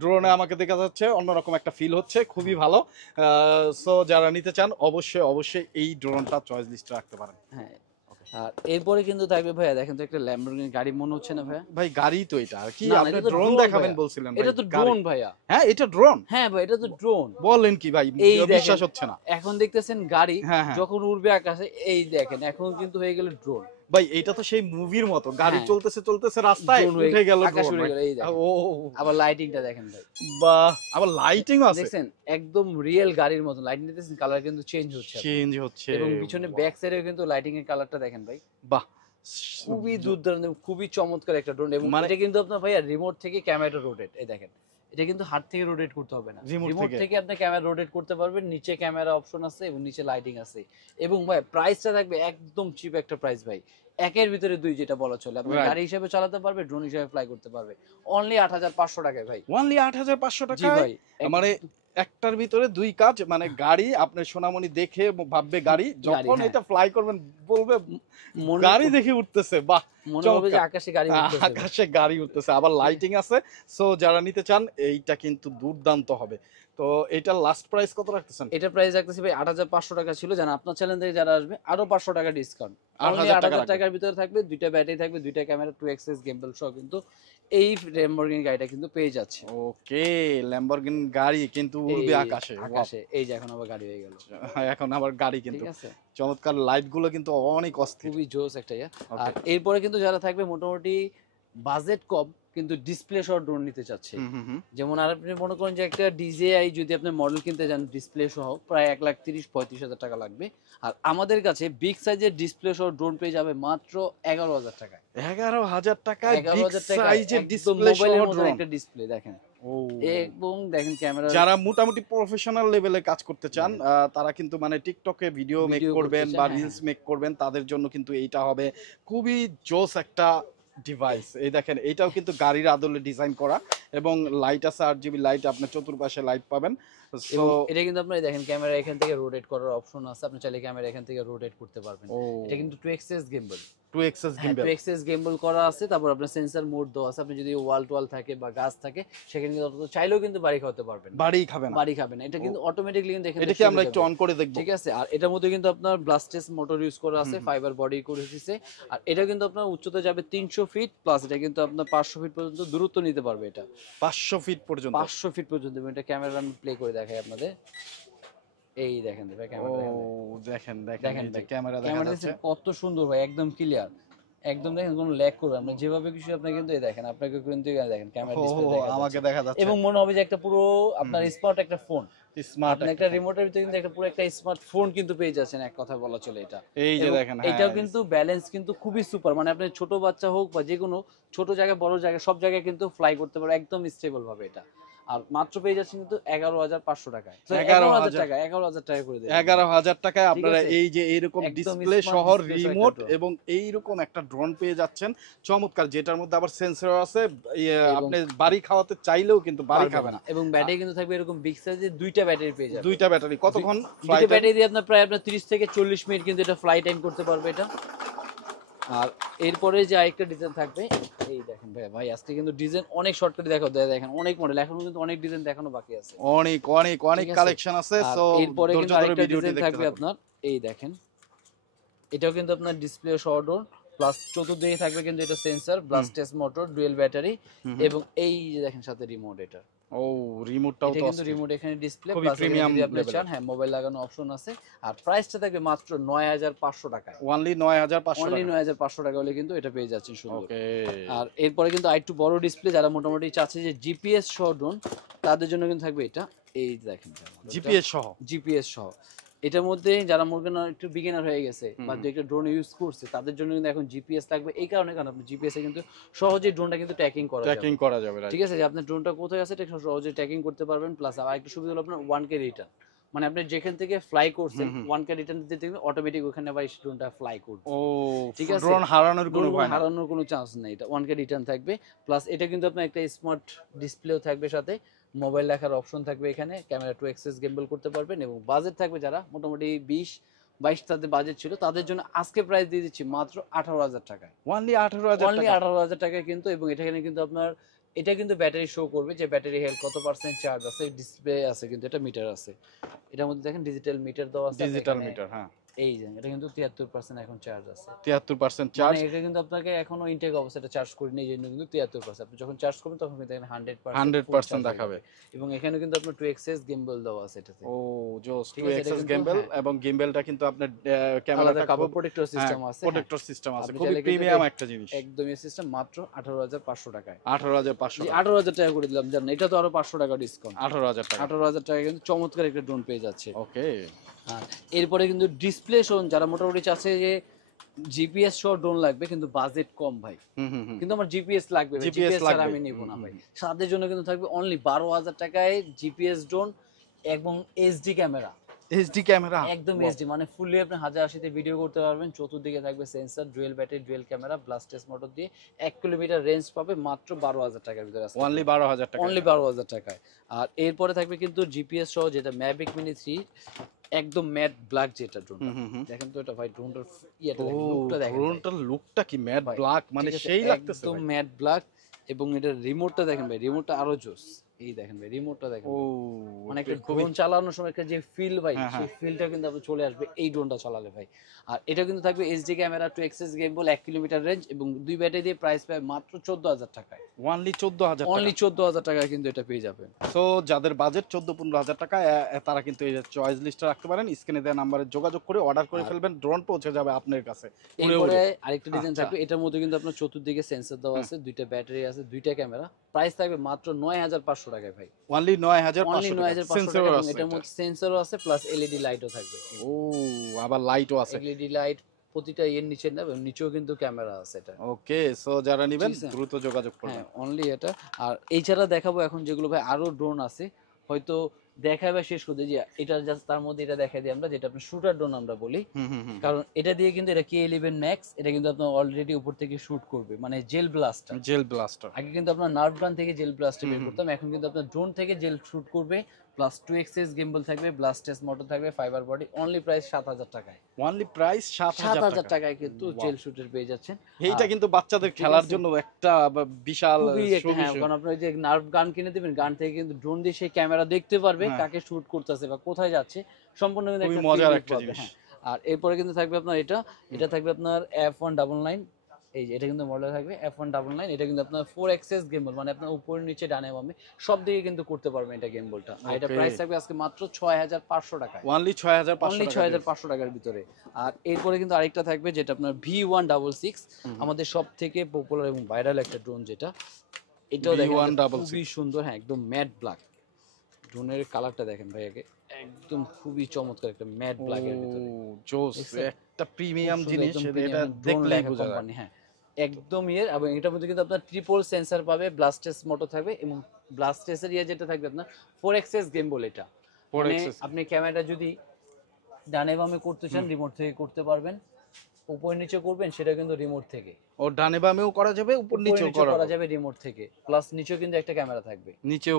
ড্রোনে আমাকে দেখা যাচ্ছে, অন্যরকম একটা ফিল হচ্ছে, খুবই ভালো। সো যারা নিতে চান অবশ্যই অবশ্যই এই ড্রোনটা চয়েস লিস্টে রাখতে পারেন। হ্যাঁ, আর এরপরে কিন্তু থাকবে ভাইয়া, দেখেন তো একটা ল্যাম্বরগিনি গাড়ি মনে হচ্ছে না ভাইয়া? ভাই গাড়ি তো এটা, আর কি না, আপনি এটা তো ড্রোন drone দেখাবেন ভাইয়া। বলছিলেন? এটা তো ড্রোন ভাইয়া। হ্যাঁ এটা ড্রোন? হ্যাঁ ভাই, এটা তো ড্রোন। বলেন কি ভাই, এই বিশ্বাস হচ্ছে না। এখন দেখতেছেন গাড়ি, হ্যাঁ, হ্যাঁ। যখন উড়বে আকাশে, এই দেখেন এখন কিন্তু হয়ে গেল ড্রোন। ভাই এটা তো সেই মুভির মতো, গাড়ি হ্যাঁ। চলতেছে চলতেছে রাস্তায় Drone হয়ে উঠে গেল আকাশে ড্রোন। উড়ে গেল, এই দেখেন। ও আবার লাইটিংটা দেখেন ভাই, বাহ, আবার লাইটিং আছে, দেখছেন একদম রিয়েল গাড়ির মতো লাইটিং দিতেছেন, কালার কিন্তু চেঞ্জ হচ্ছে আপনার। চেঞ্জ হচ্ছে। এবং পিছনে ব্যাক সাইডেও কিন্তু লাইটিং এর কালারটা দেখেন ভাই, বাহ, খুবই দুর্দান্ত, খুবই চমৎকার একটা ড্রোন। এবং মানে- এটা কিন্তু আপনার ভাইয়া রিমোট থেকে ক্যামেরাটা রোটেট, এই দেখেন এটা কিন্তু হাত থেকে রোটেট করতে হবে না, Remote রিমোট থেকে? থেকে আপনি ক্যামেরা রোটেট করতে পারবেন। নিচে ক্যামেরা অপশন আছে এবং নিচে লাইটিং আছে। এবং ভাই প্রাইসটা থাকবে একদম চিপ একটা প্রাইস ভাই, একের ভিতরে দুই যেটা বলা চলে। আপনি Right. গাড়ি হিসেবে চালাতে পারবে, ড্রোন হিসেবে ফ্লাই করতে পারবে, অনলি 8500 টাকায় ভাই। অনলি 8500 জি টাকায়? ভাই, মানে একটার ভিতরে দুই কাজ, মানে গাড়ি আপনার সোনামণি দেখে ভাববে গাড়ি, যখন হ্যাঁ। এটা ফ্লাই করবেন বলবে মনে গাড়ি দেখে উঠতেছে। বাহ, মনে হবে যে চমৎকার। আকাশে গাড়ি উঠতেছে ভাই। আকাশে গাড়ি উঠতেছে, আবার লাইটিং আছে। সো যারা নিতে চান এইটা কিন্তু দুর্দান্ত হবে। তো এটার লাস্ট প্রাইস কত রাখতেছেন? এটা প্রাইস রাখতেছি ভাই 8500 টাকা ছিল, জান আপনার চ্যানেল থেকে যারা আসবে আরো 500 টাকা ডিসকাউন্ট। 8000 টাকা 8000 টাকার ভিতরে থাকবে, দুইটা ব্যাটারি থাকবে, দুইটা ক্যামেরা, 2xs গেমবেল সহ কিন্তু এই ল্যাম্বরগিনি গাড়িটা কিন্তু পেয়ে যাচ্ছে। ওকে, ল্যাম্বরগিনি গাড়ি কিন্তু উড়বে এই আকাশে। আকাশে, এই যে এখন আবার গাড়ি হয়ে গেল। এখন আবার গাড়ি কিন্তু ঠিক আছে, চমৎকার, লাইট গুলো কিন্তু অনেক অস্থির। খুবই জোস একটা ইয়া। Okay. আর এরপরে কিন্তু যারা থাকবে মোটামুটি বাজেট কম কিন্তু ডিসপ্লে সহ ড্রোন নিতে চাচ্ছে, যেমন আর আপনি মনে করেন যে একটা ডিজেআই যদি আপনি মডেল কিনতে যান ডিসপ্লে সহ, প্রায় 1,30,000-35,000 টাকা লাগবে। আর আমাদের কাছে বিগ সাইজের ডিসপ্লে সহ ড্রোন পেয়ে যাবে মাত্র 11,000 টাকায়। 11,000 টাকায় বিগ 11,000 টাকায় সাইজের একদম ডিসপ্লে সহ মোবাইলের মতো ড্রোন। একটা ডিসপ্লে দেখেন। ও, এবং দেখেন ক্যামেরা, যারা মোটামুটি প্রফেশনাল লেভেলে কাজ করতে চান, তারা কিন্তু মানে টিকটকে ভিডিও মেক ভিডিও করবেন করতে বা চান, হ্যাঁ, রিলস মেক করবেন, তাদের জন্য কিন্তু এইটা হবে খুবই জোস একটা ডিভাইস। এই দেখেন এইটাও কিন্তু গাড়ির আদলে ডিজাইন করা, এবং লাইট আছে, 8GB লাইট, আপনি চতুর্পাশে লাইট পাবেন। সো এবং এটা কিন্তু আপনি দেখেন ক্যামেরা এখান থেকে রোটেট করার অপশন আছে, আপনি চাইলে ক্যামেরা এখান থেকে রোটেট করতে পারবেন। এটা কিন্তু 2xs gimbal, 2xs gimbal, 2xs gimbal করা আছে। তারপর আপনার সেন্সর মোড দেওয়া আছে, আপনি যদি ওয়াল টোয়াল থাকে বা গাছ থাকে সেখানে কিন্তু অন্তত চাইলেও কিন্তু বাড়ি খাওয়াতে পারবেন। বাড়ি খাবে না, বাড়ি খাবে না, এটা কিন্তু অটোমেটিক্যালি কিন্তু এখানে এটা কি আমরা একটু অন করে দেখব? ঠিক আছে। আর এটার মধ্যে কিন্তু আপনার ব্লাস্টেস মোটর ইউজ করা আছে, ফাইবার বডি করে দিয়েছে। আর এটা কিন্তু আপনার উচ্চতা যাবে 300 ফিট প্লাস, এটা কিন্তু আপনার 500 ফিট পর্যন্ত দূরত্ব নিতে পারবে। এটা 500 ফিট পর্যন্ত, 500 ফিট পর্যন্ত। এটা ক্যামেরা আমি প্লে করে দেখাই আপনাদের, এই দেখেন ভাই ক্যামেরা ও দেখেন দেখেন দেখেন এই যে ভাই, ক্যামেরা দেখা ক্যামেরা যাচ্ছে। কত সুন্দর ভাই, একদম ক্লিয়ার, একদম দেখেন কোনো ল্যাগ করবে না যেভাবে কিছু। আপনি কিন্তু এই দেখেন, আপনাকে কিন্তু দেখেন ক্যামেরা ডিসপ্লে আমাকে দেখা যাচ্ছে, এবং মনে হবে যে একটা পুরো আপনার স্মার্ট একটা ফোন, স্মার্ট আপনি একটা রিমোটের ভিতরে কিন্তু একটা পুরো একটা স্মার্ট ফোন কিন্তু পেয়ে যাচ্ছেন, এক কথা বলা চলে এটা। এই যে এবং দেখেন, এটাও কিন্তু ব্যালেন্স কিন্তু খুবই সুপার, মানে আপনি ছোট বাচ্চা হোক বা যে কোনো ছোট জায়গায় বড় জায়গায় সব জায়গায় কিন্তু ফ্লাই করতে পারবে একদম স্টেবল ভাবে এটা। আর মাত্র পেয়ে যাচ্ছেন কিন্তু 11,500 টাকায়, 11,000 টাকা, 11,000 টাকা করে দেবেন। 11,000 টাকায় আপনারা আছে? এই যে এইরকম একদম ডিসপ্লে smart সহ display সহ রিমোট একটা drone। এবং এইরকম একটা ড্রোন পেয়ে যাচ্ছেন, চমৎকার, যেটার মধ্যে আবার সেন্সর আছে। আপনি বাড়ি খাওয়াতে চাইলেও কিন্তু বাড়ি খাবে না। এবং ব্যাটারি কিন্তু থাকবে এরকম বিগ সাইজের, দুইটা ব্যাটারি পেয়ে যাবেন। দুইটা ব্যাটারি, কতক্ষণ দুইটা ফ্লাইট? ব্যাটারি দিয়ে আপনার প্রায় আপনার 30 থেকে 40 মিনিট কিন্তু এটা ফ্লাই টাইম করতে পারবে এটা। আর এরপরে যে আরেকটা ডিজাইন থাকবে, এই দেখেন ভাই, ভাই আজকে কিন্তু ডিজাইন অনেক শর্টকাটে দেখাও, দেখেন অনেক মডেল, এখনো কিন্তু অনেক ডিজাইন দেখানো বাকি আছে, অনেক অনেক অনেক ঠিক আছে? কালেকশন আছে। আর সো এরপরে ধৈর্য কিন্তু ধরে আরেকটা ভিডিওটি ডিজাইন দেখতে থাকবে থাকুন। আপনার, এই দেখেন এটাও কিন্তু আপনার ডিসপ্লে সহ ডোর প্লাস চতুর্দিকে থাকবে কিন্তু এটা সেন্সর, ব্লাস্টেস মোটর, ডুয়েল ব্যাটারি, এবং এই যে দেখেন সাথে রিমোট এটা। ও রিমোটটাও এটা তো কিন্তু রিমোট এখানে ডিসপ্লে খুবই প্লাস প্রিমিয়াম যদি আপনি লেভেলের। চান হ্যাঁ মোবাইল লাগানো অপশন আছে। আর প্রাইসটা থাকবে মাত্র 9500 টাকায়। অনলি 9500 অনলি টাকা। 9500 টাকা হলে কিন্তু এটা পেয়ে যাচ্ছেন সুন্দর। ওকে। আর এরপরে কিন্তু আরেকটু বড় ডিসপ্লে যারা মোটামুটি চাচ্ছে যে জিপিএস সহ ড্রোন, তাদের জন্য কিন্তু থাকবে এটা। এই দেখেন জিপিএস সহ। জিপিএস সহ এটার মধ্যে যারা মনে একটু বিগিনার হয়ে গেছে বা দু একটা ড্রোন ইউজ করছে তাদের জন্য কিন্তু এখন জিপিএস লাগবে। এই কারণে কারণ আপনি জিপিএস এ কিন্তু সহজেই ড্রোনটা কিন্তু ট্র্যাকিং করা যাবে। ট্র্যাকিং করা যাবে, ঠিক আছে, যে আপনার ড্রোনটা কোথায় আছে এটা সহজেই ট্র্যাকিং করতে পারবেন। প্লাস আর একটা সুবিধা হলো আপনার 1K রিটার্ন, মানে আপনি যেখান থেকে ফ্লাই করছেন 1K রিটার্ন দিতে দিতে অটোমেটিক ওখানে আবার ড্রোনটা ফ্লাই করবে। ও ঠিক আছে, ড্রোন হারানোর কোনো ভয় না। হারানোর কোনো চান্স নেই, এটা 1K রিটার্ন থাকবে। প্লাস এটা কিন্তু আপনার একটা স্মার্ট ডিসপ্লেও থাকবে, সাথে মোবাইল রাখার অপশন থাকবে এখানে, ক্যামেরা টু এক্সেস গেমবল করতে পারবেন। এবং বাজেট থাকবে যারা মোটামুটি 20-22 তাদের বাজেট ছিল তাদের জন্য আজকে প্রাইস দিয়ে দিচ্ছি মাত্র 18,000 টাকায়। অনলি 18,000 অনলি টাকা। 18,000 টাকায় কিন্তু। এবং এখানে কিন্তু আপনার এটা কিন্তু ব্যাটারি শো করবে যে ব্যাটারি হেলথ কত পার্সেন্ট চার্জ আছে, ডিসপ্লে আছে কিন্তু এটা মিটার আছে এটার মধ্যে, দেখেন ডিজিটাল মিটার দেওয়া আছে। ডিজিটাল মিটার, হ্যাঁ। এই যে এটা কিন্তু 73% এখন চার্জ আছে। 73% চার্জ। মানে এটা কিন্তু আপনাকে এখনো ইনটেক অবস্থায় চার্জ করিনি, এই জন্য কিন্তু 73%। আপনি যখন চার্জ করবেন তখন কিন্তু এখানে 100% দেখাবে। এবং এখানে কিন্তু আপনার 2xs গিম্বল দেওয়া আছে এটাতে। ও জোস, ঠিক আছে, 2 এটা এক্সেস কিন্তু গিম্বল হ্যাঁ। এবং গিম্বলটা কিন্তু আপনার আলাদা ক্যামেরাটা কাপড় প্রোটেক্টর সিস্টেম আছে। প্রোটেক্টর সিস্টেম আছে, আপনি খুবই চাইলে কিন্তু প্রিমিয়াম একটা জিনিস। একদমই সিস্টেম মাত্র 18,500 টাকায়। 18,500 জি, টাকা। 18,000 টাকা করে দিলাম, জানেন এটা তো আরো 500 টাকা ডিসকাউন্ট। 18,000 টাকা। 18,000 টাকা কিন্তু চমৎকার একটা ড্রোন পেয়ে যাচ্ছে। ওকে। আর এরপরে কিন্তু ডিসপ্লে শোন যারা মোটামুটি চাচ্ছে যে জিপিএস সহ ড্রোন লাগবে কিন্তু বাজেট কম ভাই, কিন্তু আমার জিপিএস লাগবে, জিপিএস ছাড়া আমি নিব না ভাই, তাদের জন্য কিন্তু থাকবে অনলি 12,000 টাকায় জিপিএস ড্রোন এবং এইচডি ক্যামেরা। এইচডি ক্যামেরা একদম এইচডি, মানে ফুললি আপনি 1080 ভিডিও করতে পারবেন। চতুর্দিকে থাকবে sensor, dual battery, dual camera, ব্লাস্টেস মোটর দিয়ে 1 কিলোমিটার রেঞ্জ পাবে মাত্র 12,000 টাকার ভিতরে আছে। অনলি 12,000 টাকা। অনলি 12,000 টাকায়। আর এরপরে থাকবে কিন্তু জিপিএস সহ যেটা ম্যাভিক মিনি 3 একদম ম্যাট ব্ল্যাক যেটা ড্রোন। দেখেন তো এটা ভাই ড্রোনটার ইয়েটা দেখেন, লুকটা দেখেন, ড্রোনটার লুকটা কি ম্যাট ব্ল্যাক, মানে সেই লাগতেছে একদম ভাই। Matte black. এবং এটার রিমোটটা দেখেন ভাই, রিমোটটা আরো জোস। এই দেখেন ভাই রিমোটটা দেখেন, ও মানে একটা ড্রোন চালানোর সময় একটা যে ফিল ভাই, হ্যাঁ, সেই ফিলটা কিন্তু আপনি চলে আসবে এই ড্রোনটা চালালে ভাই। আর এটা কিন্তু থাকবে HD camera, 2xs gimbal, 1 kilometre range এবং 2 ব্যাটারি দিয়ে প্রাইস পায় মাত্র 14,000 টাকায়। অনলি 14,000 টাকা। অনলি 14,000 টাকায় কিন্তু এটা পেয়ে যাবেন। সো যাদের বাজেট 14-15,000 টাকা, তারা কিন্তু এই চয়েস লিস্টে রাখতে পারেন। স্ক্রিনে দেওয়া নম্বরে যোগাযোগ করে অর্ডার করে ফেলবেন, ড্রোন পৌঁছে যাবে আপনার কাছে। এরপরে আরেকটা ডিজাইন আচ্ছা। থাকবে, এটার মধ্যে কিন্তু আপনার চতুর্দিকে সেন্সর দেওয়া আছে, 2টা ব্যাটারি আছে, 2টা ক্যামেরা। প্রাইস থাকবে মাত্র 9,500 টাকায় ভাই। অনলি 9,500 টাকা। 9,500 সেন্সর টাকা। আছে, এটার মধ্যে সেন্সরও আছে প্লাস এলইডি লাইটও থাকবে। ও আবার লাইটও আছে। এলইডি লাইট প্রতিটা এর নিচে না, নিচেও কিন্তু ক্যামেরা আছে এটা। ওকে, সো যারা নেবেন ঠিক আছে। দ্রুত যোগাযোগ করবেন। হ্যাঁ অনলি এটা। আর এছাড়া দেখাবো এখন যেগুলো ভাই আরো ড্রোন আছে, হয়তো দেখাবে শেষ করতে যে এটা জাস্ট তার মধ্যে এটা দেখাই দিই আমরা, যেটা আপনার শুটার ড্রোন আমরা বলি। কারণ এটা দিয়ে কিন্তু এটা K11 ম্যাক্স, এটা কিন্তু আপনার অলরেডি উপর থেকে শুট করবে, মানে জেল ব্লাস্টার। Jail blaster. আগে কিন্তু আপনার নার্ভ গান থেকে জেল ব্লাস্টার বের করতাম, এখন কিন্তু আপনার ড্রোন থেকে জেল শুট করবে। প্লাস 2xs গিম্বল থাকবে, ব্লাস্টেস মোটর থাকবে, ফাইবার বডি। অনলি প্রাইস 7,000 টাকায়। অনলি প্রাইস 7,000 7,000 টাকা। টাকায় কিন্তু জেল শুটের পেয়ে যাচ্ছেন। এইটা কিন্তু বাচ্চাদের খেলার জন্য একটা বিশাল খুবই একটা, হ্যাঁ, কারণ আপনি ওই যে নার্ভ গান কিনে দিবেন, গান থেকে কিন্তু ড্রোন দিয়ে সেই ক্যামেরা দেখতে পারবে কাকে শুট করতেছে বা কোথায় যাচ্ছে, সম্পূর্ণ কিন্তু খুবই একটা মজার feel একটা পাবে, জিনিস। হ্যাঁ। আর এরপরে কিন্তু থাকবে আপনার এটা থাকবে আপনার F199। এই যে এটা কিন্তু মডেল থাকবে F199। এটা কিন্তু আপনার 4xs গেমবল, মানে আপনার উপর নিচে ডানে বামে সব দিকে কিন্তু করতে পারবেন এটা গেমবলটা। আর এটা প্রাইস থাকবে আজকে মাত্র 6,500 টাকায়। অনলি 6,500 অনলি 6,500 টাকার ভিতরে। আর এরপরে কিন্তু আরেকটা থাকবে যেটা আপনার V166, আমাদের সব থেকে পপুলার এবং ভাইরাল একটা ড্রোন যেটা। এটাও দেখেন খুবই সুন্দর, হ্যাঁ একদম ম্যাট ব্ল্যাক। ড্রোনের কালারটা দেখেন ভাই আগে, একদম খুবই চমৎকার একটা ম্যাট ব্ল্যাক এর ভিতরে। জোস, একটা প্রিমিয়াম জিনিস, এটা ড্রোন দেখলেই লেখা বোঝা যায়। কোম্পানি, হ্যাঁ একদম এবং এটার মধ্যে কিন্তু আপনার ট্রিপল সেন্সর পাবে, ব্লাস্টেস মোটর থাকবে এবং ব্লাস্টেসের যেটা থাকবে আপনার 4xs গেমবল। এটা মানে আপনি ক্যামেরাটা যদি ডানে বামে করতে চান রিমোট থেকে করতে পারবেন, উপর নিচে করবেন সেটা কিন্তু রিমোট থেকে। ও ডানে বামেও করা যাবে, উপর নিচেও করা যাবে রিমোট থেকে। প্লাস নিচেও কিন্তু একটা ক্যামেরা থাকবে, নিচেও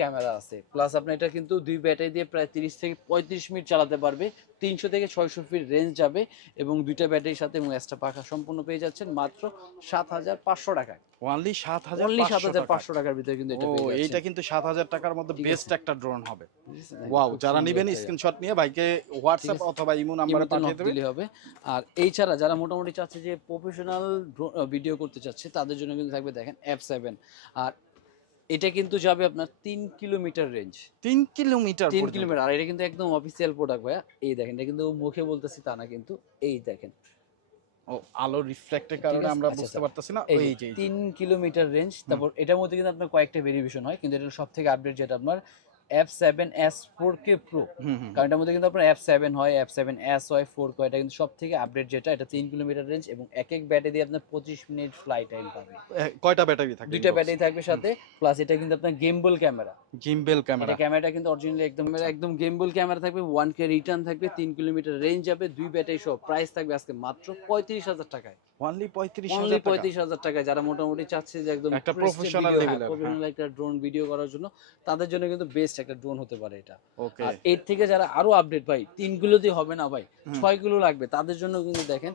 ক্যামেরা আছে। প্লাস আপনি এটা কিন্তু 2 ব্যাটারি দিয়ে প্রায় 30 থেকে 35 মিনিট চালাতে পারবে, 300 থেকে 600 ফিট রেঞ্জ যাবে এবং 2টা ব্যাটারির সাথে এবং এক্সট্রা পাখা সম্পূর্ণ পেয়ে যাচ্ছেন মাত্র 7,500 টাকায়। অনলি 7,500 টাকার ভিতরে কিন্তু এটা পেয়ে যাচ্ছেন। এইটা কিন্তু 7,000 টাকার মধ্যে বেস্ট একটা ড্রোন হবে। ওয়াও, যারা নেবেন স্ক্রিনশট নিয়ে ভাইকে হোয়াটসঅ্যাপ অথবা ইমো নম্বরে পাঠিয়ে দেবেন হবে। আর এই ছাড়া যারা মোটামুটি চাচ্ছে যে প্রফেশনাল ভিডিও করতে চাচ্ছে তাদের জন্য কিন্তু থাকবে দেখেন F7। আর এটা কিন্তু যাবে আপনার 3 কিলোমিটার রেঞ্জ। 3 কিলোমিটার 3 কিলোমিটার, আর এটা কিন্তু একদম অফিসিয়াল প্রোডাক্ট ভাইয়া। এই দেখেন, এটা কিন্তু মুখে বলতেছি তা না, কিন্তু এই দেখেন। ও, আলো রিফ্লেক্টের ঠিক কারণে আছে, আমরা আচ্ছা বুঝতে আচ্ছা, পারতেছি না। এই ওই যে যে 3 কিলোমিটার রেঞ্জ। হুম। তারপর এটার মধ্যে কিন্তু আপনার কয়েকটা ভেরিয়েশন হয়, কিন্তু এটা সব থেকে আপডেট যেটা আপনার F7s 4K Pro। হুম হুম। কারণ এটার মধ্যে কিন্তু আপনার F7 হয়, F7s হয়, 4K হয়। এটা কিন্তু সব থেকে আপডেট যেটা, এটা 3 কিলোমিটার রেঞ্জ এবং এক এক ব্যাটারি দিয়ে আপনার 25 মিনিট ফ্লাই টাইম পাবে। কয়টা ব্যাটারি থাকে এই দুইটা বক্সে? ব্যাটারি থাকবে সাথে, প্লাস এটা কিন্তু আপনার গেমবল ক্যামেরা। জিম্বেল এটা ক্যামেরা। ক্যামেরাটা কিন্তু অরিজিনালি একদম একদম গেমবল ক্যামেরা থাকবে, 1K রিটার্ন থাকবে, 3 কিলোমিটার রেঞ্জ যাবে, দুই ব্যাটারি সহ। প্রাইস থাকবে আজকে মাত্র 35,000 টাকায়। অনলি অনলি 35,000 টাকা। 35,000 টাকায়। যারা মোটামুটি চাচ্ছে যে একদম একটা প্রেস্টিজ প্রফেশনাল ভিডিও, হ্যাঁ লেভেলের, হ্যাঁ। প্রফেশনাল একটা ড্রোন ভিডিও করার জন্য, তাদের জন্য কিন্তু বেস্ট একটা ড্রোন হতে পারে এটা। ওকে। আর এর থেকে যারা আরো আপডেট ভাই, 3 কিলো দিয়ে হবে না ভাই, হুম। 6 কিলো লাগবে, তাদের জন্য কিন্তু দেখেন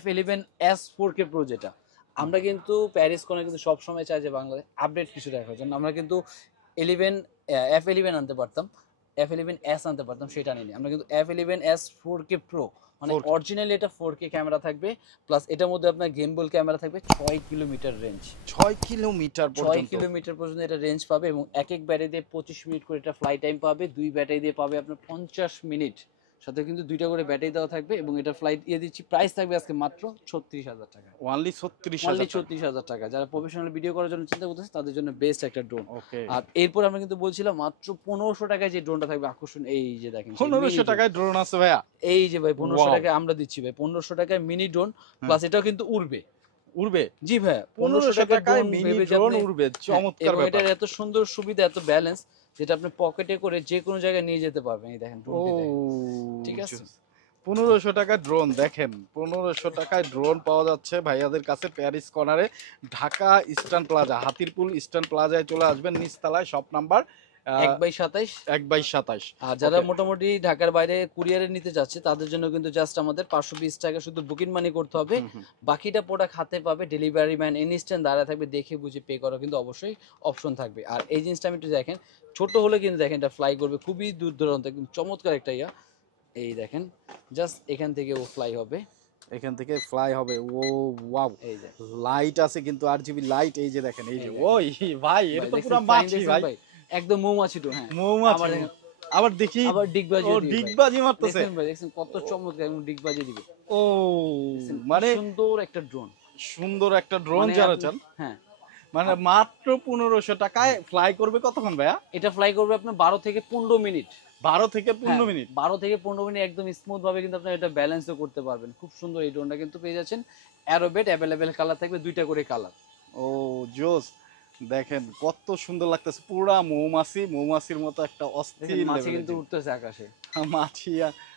F11s 4K Pro যেটা। আমরা কিন্তু প্যারিস কোনে কিন্তু সবসময় চাই যে বাংলাদেশ আপডেট কিছু দেখার জন্য। আমরা কিন্তু 11 F11 আনতে পারতাম, F11s আনতে পারতাম, সেটা নিয়ে আমরা কিন্তু F11s 4K Pro, মানে 4K অরিজিনালি এটা 4K ক্যামেরা থাকবে, প্লাস এটার মধ্যে আপনার গেমবল ক্যামেরা থাকবে। 6 কিলোমিটার রেঞ্জ, 6 কিলোমিটার 6 পর্যন্ত। কিলোমিটার পর্যন্ত এটা রেঞ্জ পাবে, এবং এক এক ব্যাটারি দিয়ে 25 মিনিট করে এটা ফ্লাই টাইম পাবে। দুই ব্যাটারি দিয়ে পাবে আপনার 50 মিনিট, সাথে কিন্তু দুইটা করে ব্যাটারি দেওয়া থাকবে। এবং এটা ফ্লাইট দিয়ে দিচ্ছি, প্রাইস থাকবে আজকে মাত্র 36,000 টাকা। অনলি অনলি 36,000 টাকা। 36,000 টাকা। যারা প্রফেশনাল ভিডিও করার জন্য চিন্তা করতেছে তাদের জন্য বেস্ট একটা ড্রোন। ওকে। আর এরপর আমরা কিন্তু বলছিলাম মাত্র 1500 টাকায় যে ড্রোনটা থাকবে আকর্ষণ, এই যে দেখেন সেই mini 1500 drone। টাকায় ড্রোন আছে ভাইয়া? এই যে ভাই 1500 Wow! টাকায় আমরা দিচ্ছি ভাই, 1500 টাকায় মিনি ড্রোন, হ্যাঁ। প্লাস এটাও কিন্তু উড়বে। উড়বে? জি ভাই, 1500 1500 টাকায় টাকায় ড্রোন মিনি ভেবে যে ড্রোন আপনি, উড়বে, হ্যাঁ, চমৎকার এবং ব্যাপার। এটার এত সুন্দর সুবিধা, এত ব্যালেন্স, যেটা আপনি পকেটে করে যে কোনো জায়গায় নিয়ে যেতে পারবেন। এই দেখেন ও, ড্রোনটি দেখেন, ঠিক আছে। 1500 টাকায় ড্রোন দেখেন, 1500 টাকায় ড্রোন পাওয়া যাচ্ছে ভাইয়াদের কাছে প্যারিস কর্নারে, Dhaka eastern plaza, Hatirpul eastern প্লাজায় চলে আসবেন, নিচতলায়, শপ নাম্বার 1/27। 1/27। আর যারা ওকে। মোটামুটি ঢাকার বাইরে কুরিয়ারে নিতে যাচ্ছে, তাদের জন্য কিন্তু জাস্ট আমাদের 520 টাকা শুধু বুকিং মানি করতে হবে। হুম হুম। বাকিটা প্রোডাক্ট হাতে পাবে, ডেলিভারি ম্যান ইনস্ট্যান্ট দাঁড়ায় থাকবে, দেখে বুঝে পে করা কিন্তু অবশ্যই অপশন থাকবে। আর এই জিনিসটা আমি একটু দেখেন, ছোট হলে কিন্তু দেখেন এটা ফ্লাই করবে খুবই দূর দূরান্ত, একদম চমৎকার একটা ইয়া। এই দেখেন, জাস্ট এখান থেকে ও ফ্লাই হবে। এখান থেকে ফ্লাই হবে। ও ওয়াও, এই যে লাইট আছে কিন্তু, RGB লাইট, এই যে দেখেন, এই যে এই দেখেন। ওই ভাই, এটা ভাই তো দেখছেন পুরো flying মাছি দেখছেন ভাই। ভাই, একদম মৌমাছি তো, হ্যাঁ। মৌমাছি। আবার দেখেন, আবার দেখি, আবার ডিগবাজি ও দিবে ভাই। ডিগবাজি মারতেছে। দেখছেন ভাই, দেখছেন কত চমৎকার, এবং ডিগবাজি দিবে। ও, দেখছেন কি মানে সুন্দর একটা ড্রোন। সুন্দর একটা ড্রোন মানে যারা আপনি, চান, হ্যাঁ, মানে মাত্র 1500 টাকায় ফ্লাই করবে কতক্ষণ ভাইয়া? এটা ফ্লাই করবে আপনার 12 থেকে 15 মিনিট। 12 থেকে হ্যাঁ, 15 মিনিট। 12 থেকে 15 মিনিট একদম স্মুথ ভাবে কিন্তু আপনি এটা ব্যালেন্সও করতে পারবেন। খুব সুন্দর এই ড্রোনটা কিন্তু পেয়ে যাচ্ছেন। অ্যারোবেট অ্যাভেলেবেল কালার থাকবে, দুইটা করে কালার। ও জোস, দেখেন কত সুন্দর লাগতেছে, পুরা মৌমাছি, মৌমাছির মতো একটা অস্থির দেখেন মাছি লেভেলের কিন্তু জিনিস। উঠতেছে আকাশে। মাছি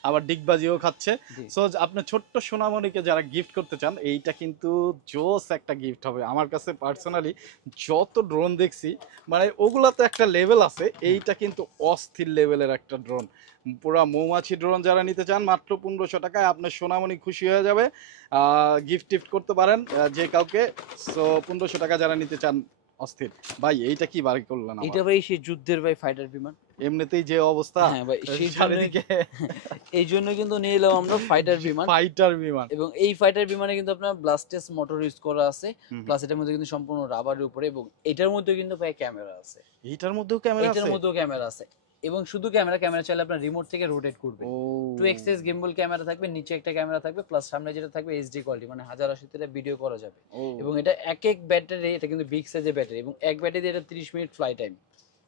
আবার ডিগবাজিও খাচ্ছে। জি। সো আপনার ছোট্ট সোনামণিকে যারা গিফট করতে চান, এইটা কিন্তু জোস একটা গিফট হবে। আমার কাছে পার্সোনালি যত ড্রোন দেখছি, মানে ওগুলাতে একটা লেভেল আছে, এইটা কিন্তু অস্থির লেভেলের একটা ড্রোন। পুরা মৌমাছি ড্রোন যারা নিতে চান, মাত্র 1500 টাকায় আপনার সোনামণি খুশি হয়ে যাবে। গিফট টিফট করতে পারেন যে কাউকে। সো 1500 টাকা যারা নিতে চান, অস্থির। ভাই এইটা কি বার করলেন আবার? এটা ভাই সেই যুদ্ধের ভাই ফাইটার বিমান। এমনিতেই যে অবস্থা, হ্যাঁ ভাই, সেই জন্য চারিদিকে এই জন্য কিন্তু নিয়ে এলাম আমরা ফাইটার বিমান। ফাইটার বিমান। এবং এই ফাইটার বিমানে কিন্তু আপনার ব্লাস্টেস মোটর ইউজ করা আছে, হুম। প্লাস এটার মধ্যে কিন্তু সম্পূর্ণ রাবারের উপরে, এবং এটার মধ্যে কিন্তু ভাই ক্যামেরা আছে। এইটার মধ্যেও ক্যামেরা এটার আছে? মধ্যেও ক্যামেরা আছে, এবং শুধু ক্যামেরা চাইলে আপনার রিমোট থেকে রোটেট করবে। ও 2 এক্সএস গিম্বল ক্যামেরা থাকবে, নিচে একটা ক্যামেরা থাকবে, প্লাস সামনে যেটা থাকবে এইচডি কোয়ালিটি, মানে 1080 তে ভিডিও করা যাবে। ও, এবং এটা এক এক ব্যাটারি, এটা কিন্তু বিগ সাইজের ব্যাটারি, এবং এক ব্যাটারি দিয়ে এটা 30 মিনিট ফ্লাই টাইম।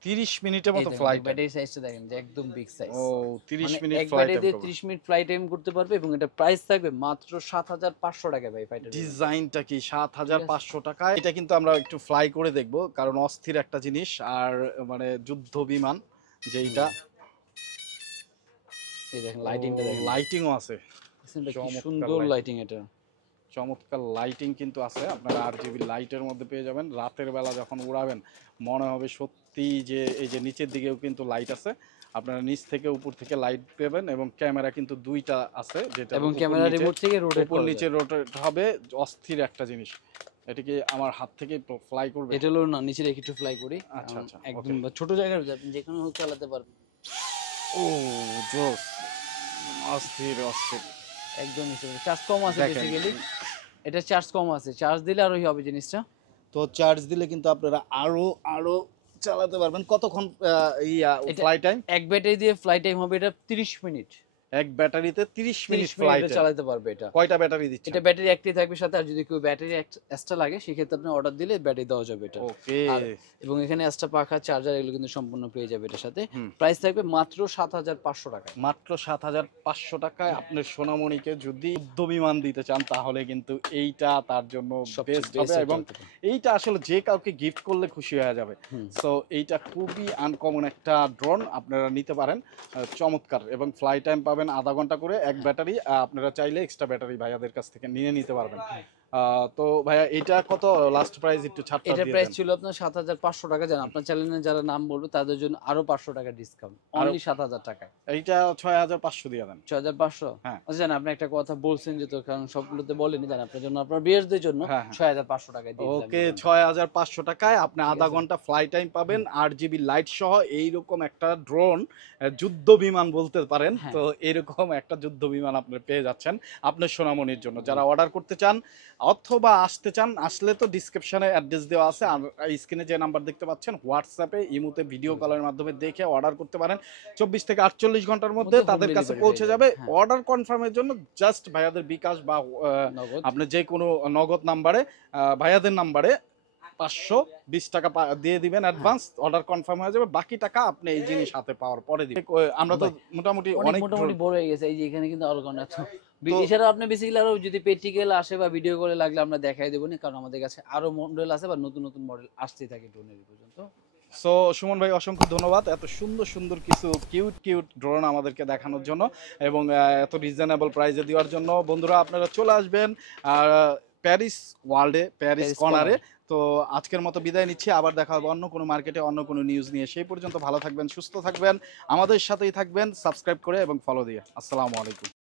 30 মিনিটের মতো ফ্লাইট। ব্যাটারি সাইজটা দেখেন যে একদম বিগ সাইজ। ও 30 মানে মিনিট এক ফ্লাইট ব্যাটারি দিয়ে 30 মিনিট ফ্লাই টাইম করতে পারবে, এবং এটা প্রাইস থাকবে মাত্র 7500 টাকা ভাই ফাইটার। ডিজাইনটা কি 7500 টাকায়? এটা কিন্তু আমরা একটু ফ্লাই করে দেখব, কারণ অস্থির একটা জিনিস। আর মানে যুদ্ধ বিমান যেইটা, এই দেখেন লাইটিংটা দেখেন, লাইটিংও আছে, দেখছেন কি চমৎকার সুন্দর lighting। লাইটিং এটা। চমৎকার লাইটিং কিন্তু আছে। আপনারা RGB লাইটের মধ্যে পেয়ে যাবেন। রাতের বেলা যখন উড়াবেন, মনে হবে সত্যি যে এই যে নিচের দিকেও কিন্তু লাইট আছে, আপনারা নিচ থেকে উপর থেকে লাইট পাবেন। এবং ক্যামেরা কিন্তু দুইটা আছে, যেটা এবং উপর ক্যামেরা নিচে, রিমোট থেকে রোটেট উপর করা নিচে যায়। রোটেট হবে, অস্থির একটা জিনিস। এটা কি আমার হাত থেকে ফ্লাই করবে? এটা হলো না, নিচে রেখে একটু ফ্লাই করি। আচ্ছা, আচ্ছা, একদম ছোট জায়গায় আপনি যেখানে হোক চালাতে পারবেন। ও জোস, অস্থির অস্থির। একদম চার্জ কম আছে দেখেন। বেসিক্যালি, এটা চার্জ কম আছে, চার্জ দিলে আরোই হবে জিনিসটা। তো চার্জ দিলে কিন্তু আপনারা আরো আরো চালাতে পারবেন। কতক্ষণ এটা- ফ্লাই টাইম? এক ব্যাটারি দিয়ে ফ্লাই টাইম হবে এটা 30 মিনিট। এক ব্যাটারিতে 30 মিনিট 30 ফ্লাই মিনিটে টাইম। চালাতে পারবে এটা। কয়টা ব্যাটারি দিচ্ছে? এটা ব্যাটারি একটাই থাকবে সাথে, আর যদি কেউ ব্যাটারি এক্সট্রা লাগে সেক্ষেত্রে আপনি অর্ডার দিলে ব্যাটারি দেওয়া যাবে এটা। ওকে। এবং এখানে এক্সট্রা পাখা, চার্জার এগুলো কিন্তু সম্পূর্ণ পেয়ে যাবে এটার সাথে। হুম। প্রাইস থাকবে মাত্র 7,500 টাকায়। মাত্র 7,500 টাকায় আপনার সোনামণিকে যদি যুদ্ধ বিমান দিতে চান তাহলে কিন্তু এইটা তার জন্য বেস্ট হবে, এবং এইটা আসলে যে কাউকে গিফট করলে খুশি হয়ে যাবে। সো এইটা খুবই আনকমন একটা ড্রোন, আপনারা নিতে পারেন। চমৎকার, এবং ফ্লাই টাইম পাবেন আধা ঘন্টা করে। এক ব্যাটারি, আপনারা চাইলে এক্সট্রা ব্যাটারি ভাইয়াদের কাছ থেকে নিয়ে নিতে পারবেন। তো ভাইয়া এটা কত লাস্ট প্রাইস একটু ছাড়টা এটা দিয়ে প্রাইস দেন। ছিল আপনার 7,500 টাকা। জান আপনার চ্যানেলে যারা নাম বলবে তাদের জন্য আরো 500 টাকা ডিসকাউন্ট, অনলি 7,000 টাকায়। এইটা 6,500 দিয়ে দেন। 6,500। হ্যাঁ। জান আপনি একটা কথা বলছেন যে, তো কারণ সবগুলোতে বলেনি, জান আপনার জন্য, আপনার বিয়ারদের জন্য হ্যাঁ, হ্যাঁ। 6,500 টাকায় দিয়ে দিলাম। ওকে, 6,500 টাকায় আপনি ঠিক আধা আছে। ঘন্টা ফ্লাই টাইম পাবেন, 8 GB লাইট সহ এইরকম একটা ড্রোন, যুদ্ধ বিমান বলতে পারেন। হ্যাঁ। তো এরকম একটা যুদ্ধ বিমান আপনি পেয়ে যাচ্ছেন আপনার সোনামণির জন্য। যারা অর্ডার করতে চান অথবা আসতে চান, আসলে তো ডিসক্রিপশনে অ্যাড্রেস দেওয়া আছে, আর স্ক্রিনে যে নাম্বার দেখতে পাচ্ছেন, হোয়াটসঅ্যাপে ইমুতে ভিডিও কলের মাধ্যমে দেখে অর্ডার করতে পারেন। 24 থেকে 48 ঘন্টার মধ্যে মধ্যে তাদের home কাছে delivery পৌঁছে পেয়ে যাবে। যাবে। হ্যাঁ। অর্ডার কনফার্মের জন্য জাস্ট ভাইয়াদের বিকাশ বা নগদ। আপনি যে কোনো নগদ নাম্বারে, ভাইয়াদের নাম্বারে 520 টাকা দিয়ে দিবেন অ্যাডভান্স, অর্ডার কনফার্ম হয়ে যাবে। বাকি টাকা আপনি এই জিনিস হাতে পাওয়ার পরে দিবেন। আমরা তো মোটামুটি অনেক মোটামুটি বড় হয়ে গেছে। এই যে এখানে কিন্তু আরো এছাড়া আপনি বেসিক্যালি আরো যদি প্র্যাকটিক্যাল আসে বা ভিডিও করে লাগলে আমরা দেখাই দেবো না, কারণ আমাদের কাছে আরো মডেল আছে বা নতুন নতুন মডেল আসতেই থাকে ড্রোনের পর্যন্ত। সো সুমন ভাই, অসংখ্য ধন্যবাদ এত সুন্দর সুন্দর কিছু কিউট কিউট ড্রোন আমাদেরকে দেখানোর জন্য, এবং এত রিজনেবল প্রাইসে দেওয়ার জন্য। বন্ধুরা আপনারা চলে আসবেন প্যারিস ওয়ার্ল্ডে, প্যারিস কর্নারে। তো আজকের মতো বিদায় নিচ্ছি, আবার দেখা হবে অন্য কোনো মার্কেটে অন্য কোনো নিউজ নিয়ে। সেই পর্যন্ত ভালো থাকবেন, সুস্থ থাকবেন, আমাদের সাথেই থাকবেন সাবস্ক্রাইব করে এবং ফলো দিয়ে। আসসালামু আলাইকুম।